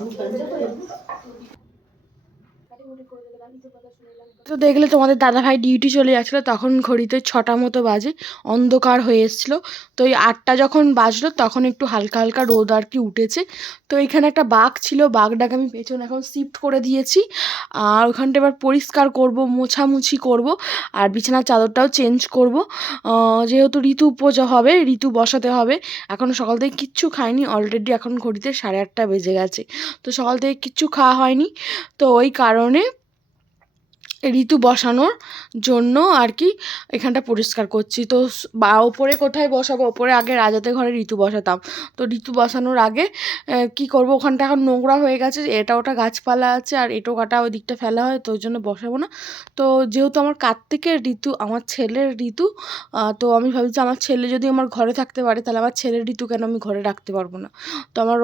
嗯，反正就会。তো দেখলে তোমাদের দাদা ভাই ডিউটি চলে যাচ্ছিল, তখন ঘড়িতে ছটা মতো বাজে, অন্ধকার হয়ে এসেছিল। তো এই আটটা যখন বাজলো, তখন একটু হালকা হালকা রোদ আর কি উঠেছে। তো এখানে একটা বাঘ ছিল, বাঘটাকে আমি পেছনে এখন শিফট করে দিয়েছি। আর ওখানটা এবার পরিষ্কার করব, মোছামুছি করব, আর বিছানার চাদরটাও চেঞ্জ করব। যেহেতু ঋতু পূজা হবে, ঋতু বসাতে হবে, এখন সকাল থেকে কিচ্ছু খাইনি অলরেডি এখন ঘড়িতে সাড়ে আটটা বেজে গেছে। তো সকাল থেকে কিচ্ছু খাওয়া হয়নি। তো ওই কারণে ঋতু বসানোর জন্য আর কি এখানটা পরিষ্কার করছি। তো বা ওপরে কোথায় বসাবো? ওপরে আগে রাজাতে ঘরে ঋতু বসাতাম। তো ঋতু বসানোর আগে কি করব? ওখানটা এখন নোংরা হয়ে গেছে এটা ওটা গাছপালা আছে আর এটো কাটা ওই দিকটা ফেলা হয়, তো ওই জন্য বসাবো না। তো যেহেতু আমার কার্তিকের ঋতু, আমার ছেলের ঋতু তো আমি ভাবছি আমার ছেলে যদি আমার ঘরে থাকতে পারে, তাহলে আমার ছেলের ঋতু কেন আমি ঘরে রাখতে পারব না? তো আমার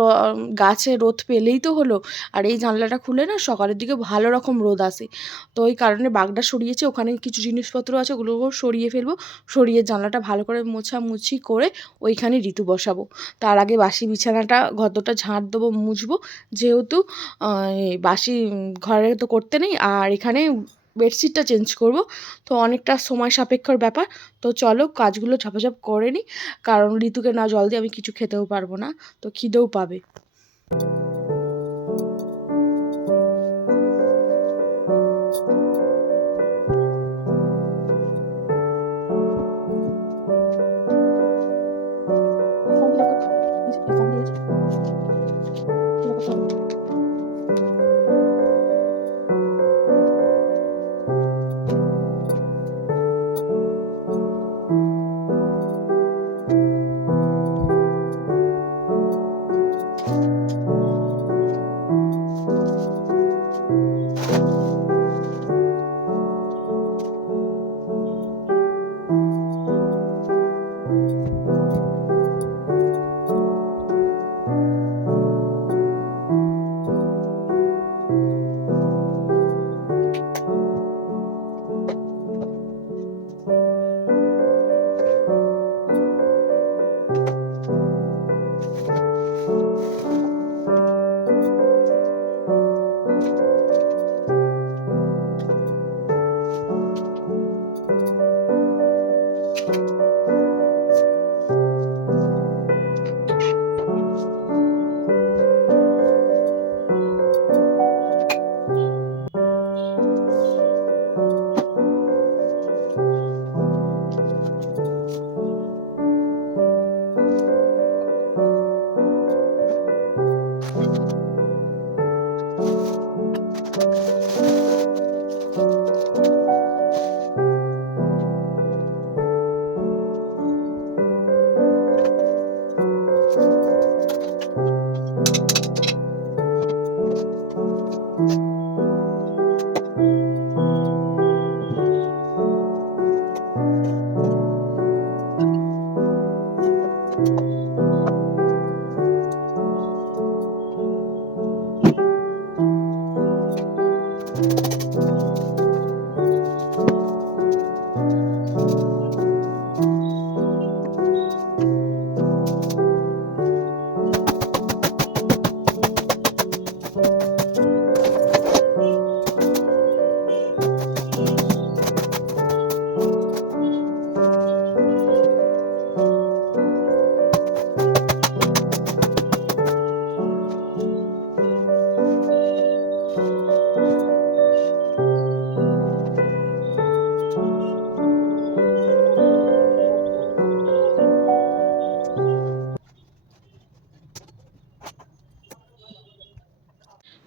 গাছে রোদ পেলেই তো হলো। আর এই জানলাটা খুলে না, সকালের দিকে ভালো রকম রোদ আসে। তো ওই কারণে বাগটা সরিয়েছে, ওখানে কিছু জিনিসপত্র আছে, ওগুলোকেও সরিয়ে ফেলব। সরিয়ে জানলাটা ভালো করে মোছামুছি করে ওইখানে ঋতু বসাবো। তার আগে বাসি বিছানাটা ঘরটা ঝাঁট দেবো, মুছবো। যেহেতু বাসি ঘরে তো করতে নেই, আর এখানে বেডশিটটা চেঞ্জ করব। তো অনেকটা সময় সাপেক্ষর ব্যাপার। তো চলো কাজগুলো ঝাপাঝাপ করে নিই, কারণ ঋতুকে না জল দিয়ে আমি কিছু খেতেও পারব না, তো খিদেও পাবে।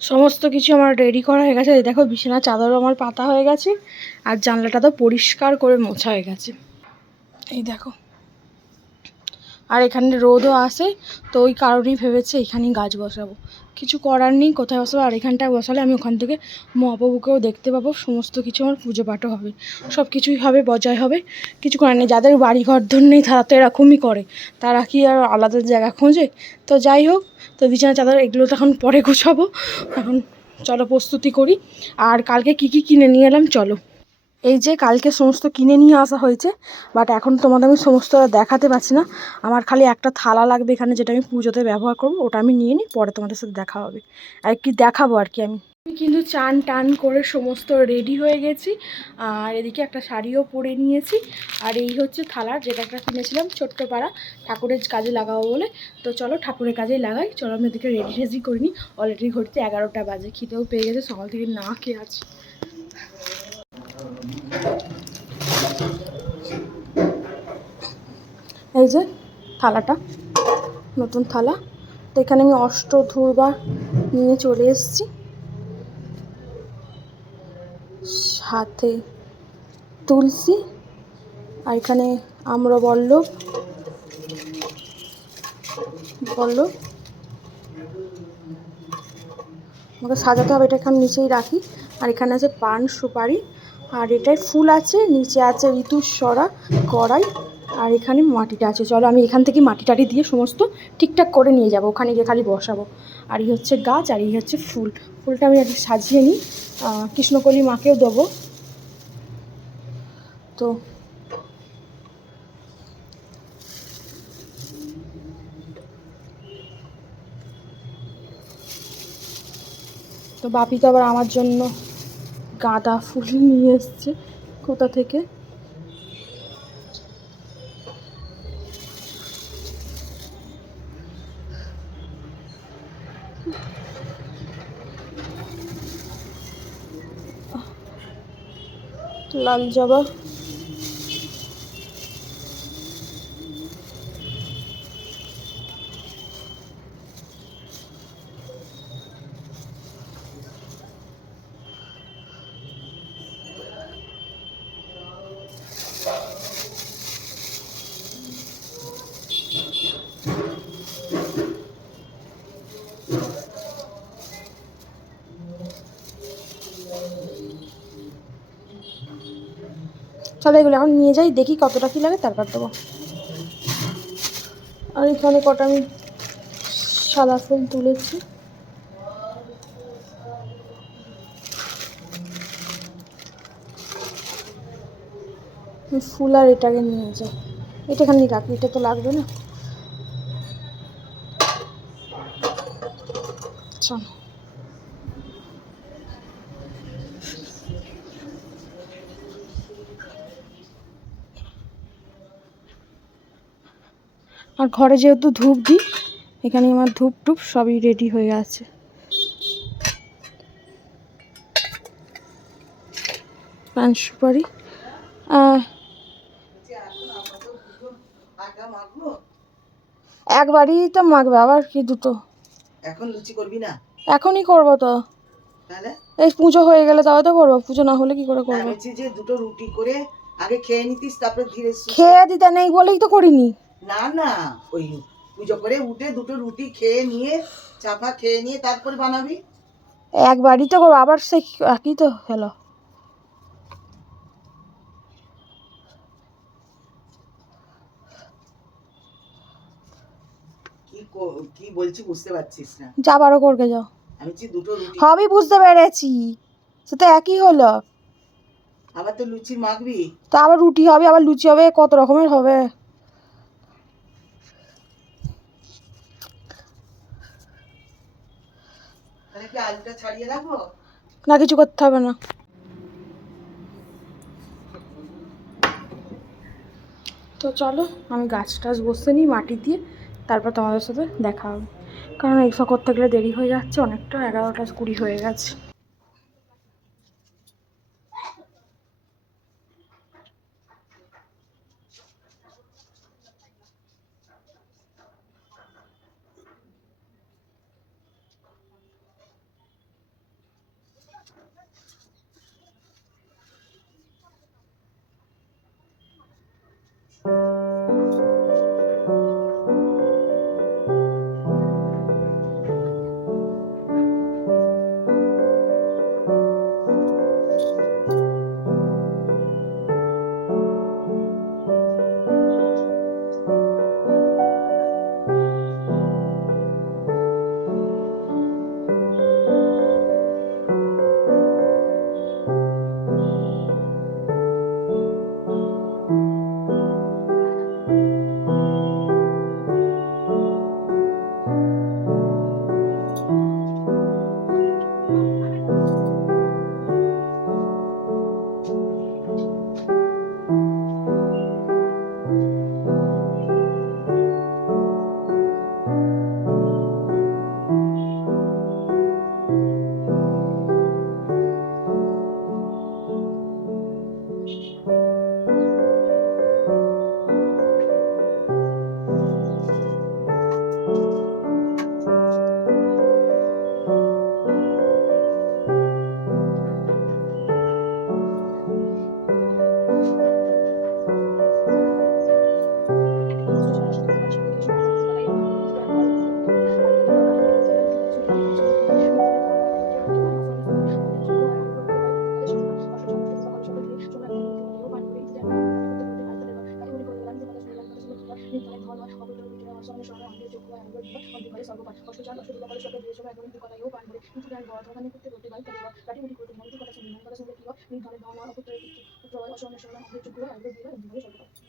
সমস্ত কিছু আমার রেডি করা হয়ে গেছে। দেখো বিছানার চাদরও আমার পাতা হয়ে গেছে। আর জানলাটা তো পরিষ্কার করে মোছা হয়ে গেছে। এই দেখো। আর এখানে রোদও আসে তো ওই কারণেই ভেবেছে এখানেই গাছ বসাবো। কিছু করার নেই, কোথায় বসাবো? আর এখানটায় বসালে আমি ওখান থেকে মহাপ্রভুকেও দেখতে পাবো, সমস্ত কিছু আমার পুজো পাঠও হবে। সব কিছুই হবে, বজায় হবে, কিছু করার নেই। যাদের বাড়ি ঘর ধর নেই, তারা তো এরকমই করে। তারা কি আর আলাদা জায়গা খোঁজে? তো যাই হোক, তো বিছানা চাদর এগুলো তো এখন পরে গুছাবো। এখন চলো প্রস্তুতি করি। আর কালকে কি কি কিনে নিয়ে এলাম, চলো। এই যে কালকে সমস্ত কিনে নিয়ে আসা হয়েছে বাট এখন তোমাদের আমি সমস্ত দেখাতে পারছি না। আমার খালি একটা থালা লাগবে এখানে যেটা আমি পুজোতে ব্যবহার করব, ওটা আমি নিয়ে নিই, পরে তোমাদের সাথে দেখা হবে। আর কি দেখাবো আর কি আমি। আমি কিন্তু চান টান করে সমস্ত রেডি হয়ে গেছি, আর এদিকে একটা শাড়িও পরে নিয়েছি। আর এই হচ্ছে থালার যেটা একটা কিনেছিলাম, ছোট্ট পাড়া, ঠাকুরের কাজে লাগাবো বলে। তো চলো ঠাকুরের কাজেই লাগাই, চলো আমি এদিকে রেডি রেডি করিনি। অলরেডি ঘড়িতে এগারোটা বাজে, খিদেও পেয়ে গেছে, সকাল থেকে না খেয়ে আছি। এই যে থালাটা, নতুন থালা। তো এখানে আমি অষ্ট ধূর্বা নিয়ে চলে এসেছি। সাথে তুলসী, আর এখানে আম্রপল্লব পল্লব আমাকে সাজাতে হবে, এটা এখানে নিচেই রাখি। আর এখানে আছে পান সুপারি। আর এটাই ফুল আছে, নিচে আছে ঋতুস্বরা কড়াই, আর এখানে মাটিটা আছে। চলো আমি এখান থেকে মাটি টাটি দিয়ে সমস্ত ঠিকঠাক করে নিয়ে যাব, ওখানে গিয়ে খালি বসাবো। আর এই হচ্ছে গাছ, আর এই হচ্ছে ফুল। ফুলটা আমি আগে সাজিয়ে নিই। কৃষ্ণকলি মাকেও দেবো। তো তো বাপি তো আবার আমার জন্য গাঁদা ফুল নিয়ে এসছে। কোথা থেকে? লাল জবা এগুলো এখন নিয়ে যাই, দেখি কতটা কী লাগে, তারপর দেবো। আর এখানে কটা আমি সাদা ফুল তুলেছি। ফুল আর এটাকে নিয়ে যাই। এটা এখানে রাখি, এটা তো লাগবে না। চলো। আর ঘরে যেহেতু ধূপ দিই এখানে আমার ধূপ টুপ সবই রেডি হয়ে আছে। পান সুপারি। একবারই তো মাখবে আবার কি দুটো? এখন লুচি করবি না? এখনই করব তো। এই পুজো হয়ে গেলে তবে তো করব পুজো না হলে কি করে করব? যে দুটো রুটি করে আগে খেয়ে নিতিস তারপরে ধীরে খেয়ে দিতে নেই বলেই তো করিনি। না না ওই পুজো করে উঠে দুটো রুটি খেয়ে নিয়ে চাপা খেয়ে নিয়ে তারপরে বানাবি? একবারই তো করব আবার সে একই তো হলো। কি কো- কি বলছি বুঝতে পারছিস না। যা পারো করকে যাও। আমি বলছি দুটো রুটি সবই বুঝতে পেরেছি সে তো একই হলো। আবার তো লুচি মাখবি? তো আবার রুটি হবে আবার লুচি হবে কত রকমের হবে তাহলে কি আলুটা ছাড়িয়ে রাখব না, কিছু করতে হবে না। তো চলো, আমি গাছ টাছ বসতে নিই মাটি দিয়ে, তারপর তোমাদের সাথে দেখা হবে। কারণ এইসব করতে গেলে দেরি হয়ে যাচ্ছে, অনেকটা এগারোটা কুড়ি হয়ে গেছে। সঙ্গে সঙ্গে আমাদের চক্ষু আঙ্গুল অন্ধকারে সর্বপাঠ অষ্টচাল অষ্টদুর্গা বলে সঙ্গে দেশ সবাই একমন্ত্রী কলায় এও পান বলে কিন্তু জ্ঞান বর্ধমানে করতে করতে গাই কাটিবা কাটি মুটি করতে মন্ত্রী কথা শুনে মন কথা শুনে কি হয়? নির্ধারণে ভাবনা অপুত্রের পুত্র সঙ্গে আমাদের চক্ষু আঙ্গুল দিয়ে অন্ধকারে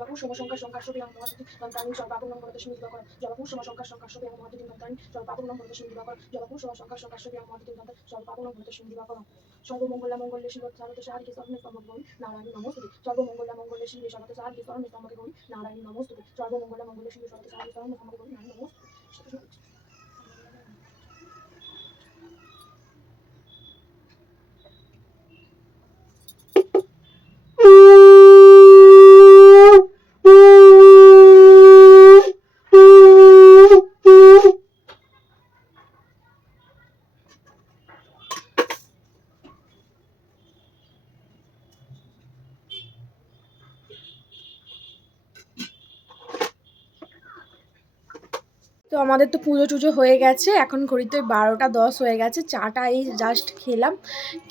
পারে সংখ্যা সংখ্যা সংখ্যার সবই আমার মহাদ্যুতি মন্ত্রাণী সর্বাপন নম্বর দশমিক দিবা কর জবাবু সমসংখ্যার সংখ্যা সবই আমার মহাদ্যুতি মন্ত্রাণী সর্বাপন নম্বর দশমিক দিবা কর জবাবু সমসংখ্যার সংখ্যা সবই আমার মহাদ্যুতি মন্ত্রাণী সর্বাপন নম্বর দশমী দিবা কর সর্বমঙ্গলা মঙ্গলে শিব সারত সর্বে স্তম্ভ গৌরী নারায়ণী নমস্তুতি সর্বমঙ্গলা মঙ্গলে শিব সারত সাহায্যে সর্বে স্তম্ভকে নারায়ণ নারায়ণী নমস্তুতি সর্বমঙ্গলা মঙ্গলে শিব সারত সর্বে স্তম্ভকে গৌরী নারায়ণী নমস্তুতি তো আমাদের তো পুজো টুজো হয়ে গেছে, এখন ঘড়িতে বারোটা দশ হয়ে গেছে, চাটা এই জাস্ট খেলাম।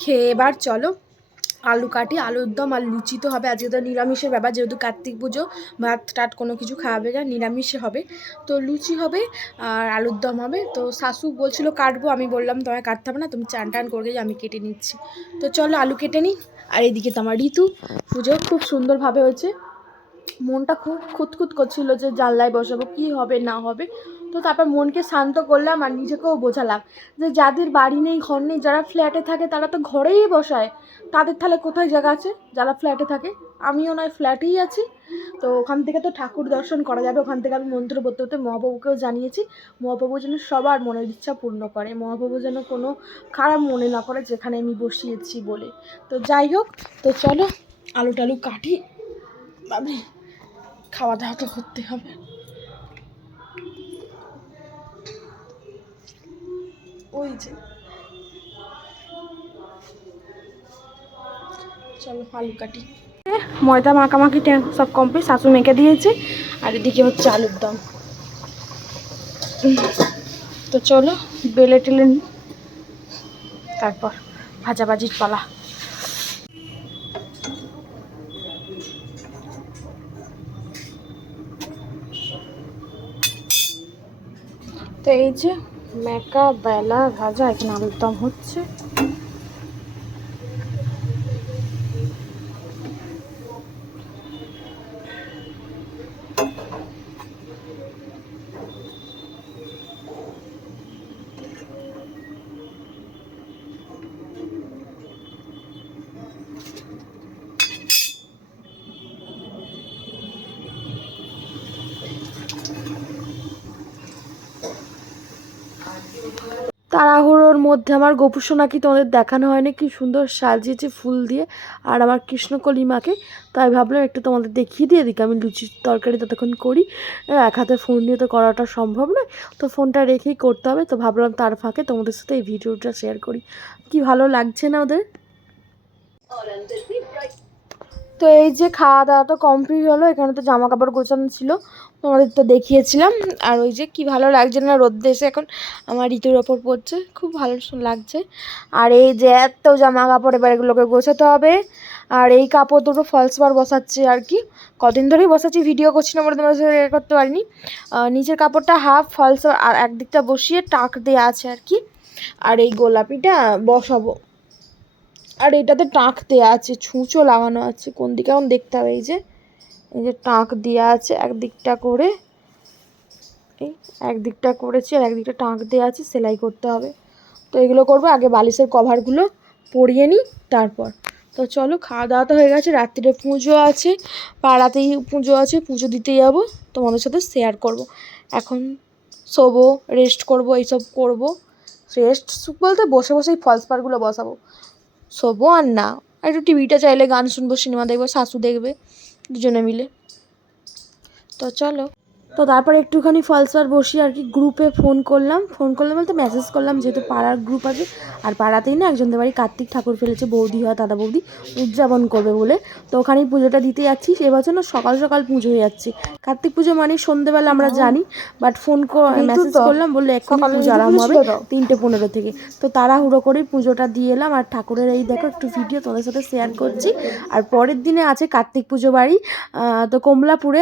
খেয়ে এবার চলো, আলু কাটি, আলুর দম আর লুচি তো হবে, আজকে তো নিরামিষের ব্যাপার, যেহেতু কার্তিক পুজো, ভাত টাট কোনো কিছু খাওয়াবে না, নিরামিষে হবে। তো লুচি হবে আর আলুর দম হবে, তো শাশু বলছিল কাটবো, আমি বললাম তোমায় কাটতে হবে না, তুমি চান টান করে আমি কেটে নিচ্ছি। তো চলো আলু কেটে নিই, আর এদিকে তো আমার ঋতু, পুজো খুব সুন্দরভাবে হয়েছে। মনটা খুব খুঁতখুত করছিল যে জানলায় বসাবো, কি হবে না হবে তো তারপর মনকে শান্ত করলাম আর নিজেকেও বোঝালাম যে যাদের বাড়ি নেই, ঘর নেই, যারা ফ্ল্যাটে থাকে তারা তো ঘরেই বসায়। তাদের তাহলে কোথায় জায়গা আছে? যারা ফ্ল্যাটে থাকে। আমিও নয় ফ্ল্যাটেই আছি। তো ওখান থেকে তো ঠাকুর দর্শন করা যাবে। ওখান থেকে আমি মন্ত্র পড়তে পড়তে মহাপ্রভুকেও জানিয়েছি। মহাপ্রভু যেন সবার মনের ইচ্ছা পূর্ণ করে। মহাপ্রভু যেন কোনো খারাপ মনে না করে যেখানে আমি বসিয়েছি বলে। তো যাই হোক, তো চলো আলু টালু কাটি খাওয়া দাওয়া তো করতে হবে। ওই যে। চলো, আলু কাটি। ময়দা মাখামাখি সব কমপ্লিট শাশু মেখে দিয়েছে। আর এদিকে হচ্ছে আলুর দম। তো চলো, বেলে টেলে। তারপর ভাজাভাজির পালা। তো এই যে মেকা বেলা ভাজা এখানে আলুর দম হচ্ছে। মধ্যে আমার গোপু সোনাকে তোমাদের দেখানো হয়নি। কি সুন্দর সাজিয়েছে ফুল দিয়ে। আর আমার কৃষ্ণকলি মাকে তাই ভাবলাম একটু তোমাদের দেখিয়ে দিয়ে এদিকে আমি লুচির তরকারি ততক্ষণ করি। এক হাতে ফোন নিয়ে তো করাটা সম্ভব নয়। তো ফোনটা রেখেই করতে হবে। তো ভাবলাম তার ফাঁকে তোমাদের সাথে এই ভিডিওটা শেয়ার করি। কি ভালো লাগছে না ওদের? তো এই যে খাওয়া দাওয়া তো কমপ্লিট হলো। এখানে তো জামা কাপড় গোছানো ছিল। তোমাদের তো দেখিয়েছিলাম। আর ওই যে কি ভালো লাগছে না রোদ্দে এসে এখন? আমার ঋতুর ওপর পড়ছে। খুব ভালো লাগছে। আর এই যে এত জামা কাপড় এবার এগুলোকে গোছাতে হবে। আর এই কাপড় দুটো ফলস বার বসাচ্ছি আর কি। কদিন ধরেই বসাচ্ছি ভিডিও করছি না বলে তোমার সাথে করতে পারিনি। নিচের কাপড়টা হাফ ফলস আর একদিকটা বসিয়ে টাক দেওয়া আছে আর কি। আর এই গোলাপিটা বসাবো। আর এটাতে টাক দেওয়া আছে, ছুঁচো লাগানো আছে। কোন দিকে এখন দেখতে হবে এই যে? এই যে টাঁক দেওয়া আছে, একদিকটা করে, এই একদিকটা করেছি আর একদিকটা টাঁক দেওয়া আছে, সেলাই করতে হবে। তো এগুলো করব, আগে বালিশের কভারগুলো পরিয়ে নিই, তারপর। তো চলো, খাওয়া দাওয়া তো হয়ে গেছে, রাত্রিরে পুজো আছে, পাড়াতেই পুজো আছে, পুজো দিতে যাব, তোমাদের সাথে শেয়ার করব। এখন শোবো রেস্ট করব, এইসব করব। রেস্ট বলতে বসে বসেই ফলস পারগুলো বসাবো। শোবো আর না, একটু টিভিটা চাইলে গান শুনব সিনেমা দেখব, শাশু দেখবে। দুজনে মিলে। তো চলো। তো তারপরে একটুখানি ফলসার বসি আর কি গ্রুপে ফোন করলাম। ফোন করলাম বলতে মেসেজ করলাম যেহেতু পাড়ার গ্রুপ আছে। আর পাড়াতেই না একজনদের বাড়ি কার্তিক ঠাকুর ফেলেছে বৌদি হয় দাদা বৌদি উদযাপন করবে বলে। তো ওখানেই পুজোটা দিতে যাচ্ছি এবছর না সকাল সকাল পুজো হয়ে যাচ্ছে। কার্তিক পুজো মানে সন্ধেবেলা আমরা জানি বাট ফোন মেসেজ করলাম বললে এক্ষুনি পুজো আরম্ভ হবে তিনটে পনেরো থেকে। তো তাড়াহুড়ো করেই পুজোটা দিয়ে এলাম আর ঠাকুরের এই দেখো একটু ভিডিও তোমাদের সাথে শেয়ার করছি। আর পরের দিনে আছে কার্তিক পুজো বাড়ি তো কমলাপুরে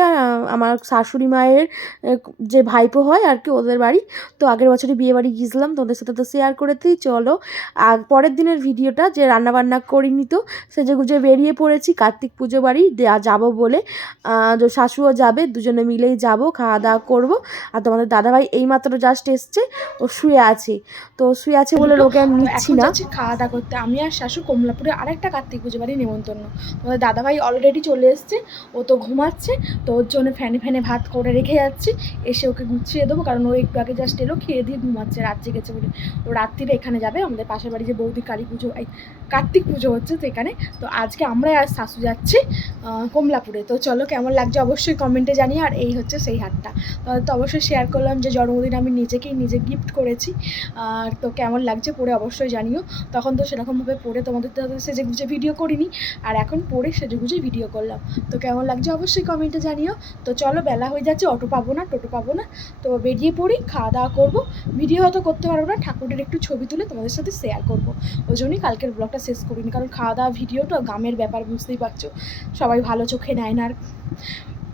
আমার শাশুড়ি মায়ের আহ, যে ভাইপো হয় আর কি ওদের বাড়ি। তো আগের বছরই বিয়ে বাড়ি গিয়েছিলাম তোমাদের সাথে তো শেয়ার করেতেই চলো। আর পরের দিনের ভিডিওটা যে রান্নাবান্না করিনি তো সেজে গুজে বেরিয়ে পড়েছি কার্তিক পুজো বাড়ি যাব বলে। তো শাশুও যাবে দুজনে মিলেই যাব খাওয়া দাওয়া করব। আর তোমাদের দাদাভাই এইমাত্র জাস্ট এসছে ও শুয়ে আছে। তো শুয়ে আছে বলে ওকে আমি নিচ্ছি না। খাওয়া দাওয়া করতে। আমি আর শাশু কমলাপুরে আরেকটা কার্তিক পুজো বাড়ি নেমন্তন্ন। তোমাদের দাদাভাই অলরেডি চলে এসছে ও তো ঘুমাচ্ছে তো ওর জন্য ফ্যানে ফ্যানে ভাত করে রেখে যাচ্ছি, এসে ওকে গুছিয়ে দেবো, কারণ ও একটু আগে জাস্ট এলো, খেয়ে দিয়ে ঘুমাচ্ছে রাত জেগেছে বলে। ও রাত্রিরে এখানে যাবে, আমাদের পাশের বাড়ি যে বৌদি কালী পুজো, এই কার্তিক পুজো হচ্ছে তো এখানে। তো আজকে আমরা আর শাশু যাচ্ছি কমলাপুরে। তো চলো কেমন লাগছে অবশ্যই কমেন্টে জানিয়ে আর এই হচ্ছে সেই হাটটা। তো অবশ্যই শেয়ার করলাম যে জন্মদিন আমি নিজেকেই নিজে গিফট করেছি, আর তো কেমন লাগছে পরে অবশ্যই জানিও। তখন তো সেরকমভাবে পরে তোমাদের তো সেজে গুজে ভিডিও করিনি, আর এখন পরে সেজে গুজে ভিডিও করলাম। তো কেমন লাগছে অবশ্যই কমেন্টে জানিও। তো চলো বেলা হয়ে যাচ্ছে অটো পাবো না, টোটো পাবো না। তো বেরিয়ে পড়ি, খাওয়া দাওয়া করব। ভিডিও হয়তো করতে পারব না, ঠাকুরের একটু ছবি তুলে তোমাদের সাথে শেয়ার করব। ওই জন্যই কালকের ব্লগটা শেষ করিনি, কারণ খাওয়া দাওয়া ভিডিওটা গ্রামের ব্যাপার, বুঝতেই পারছ। সবাই ভালো চোখে নেয় না আর।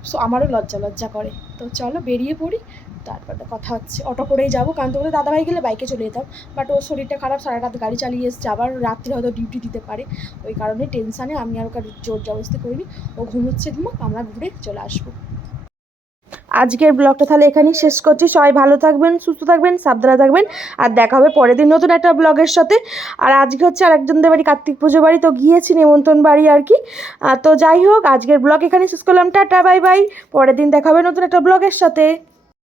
সো আমারও লজ্জা লজ্জা করে। তো চলো বেরিয়ে পড়ি, তারপরে কথা হচ্ছে। অটো করেই যাব, কারণ তোমাদের দাদাভাই গেলে বাইকে চলে যেতাম। বাট ওর শরীরটা খারাপ, সারা রাত গাড়ি চালিয়ে এসছে, আবার রাত্রে হয়তো ডিউটি দিতে পারে। ওই কারণে টেনশানে আমি আর ওকে জোর জবরদস্তি করিনি। ও ঘুমোচ্ছে, ঘুমোক, আমরা ঘুরে চলে আসব। আজকের ব্লগটা তাহলে এখানেই শেষ করছি। সবাই ভালো থাকবেন, সুস্থ থাকবেন, সাবধানে থাকবেন। আর দেখা হবে পরের দিন নতুন একটা ব্লগের সাথে। আর আজকে হচ্ছে আর একজনদের বাড়ি, কার্তিক পুজো বাড়ি, তো গিয়েছি নেমন্তণ বাড়ি আর কি। তো যাই হোক, আজকের ব্লগ এখানে শেষ করলাম। Tata, bye bye. পরের দিন দেখা হবে নতুন একটা ব্লগের সাথে।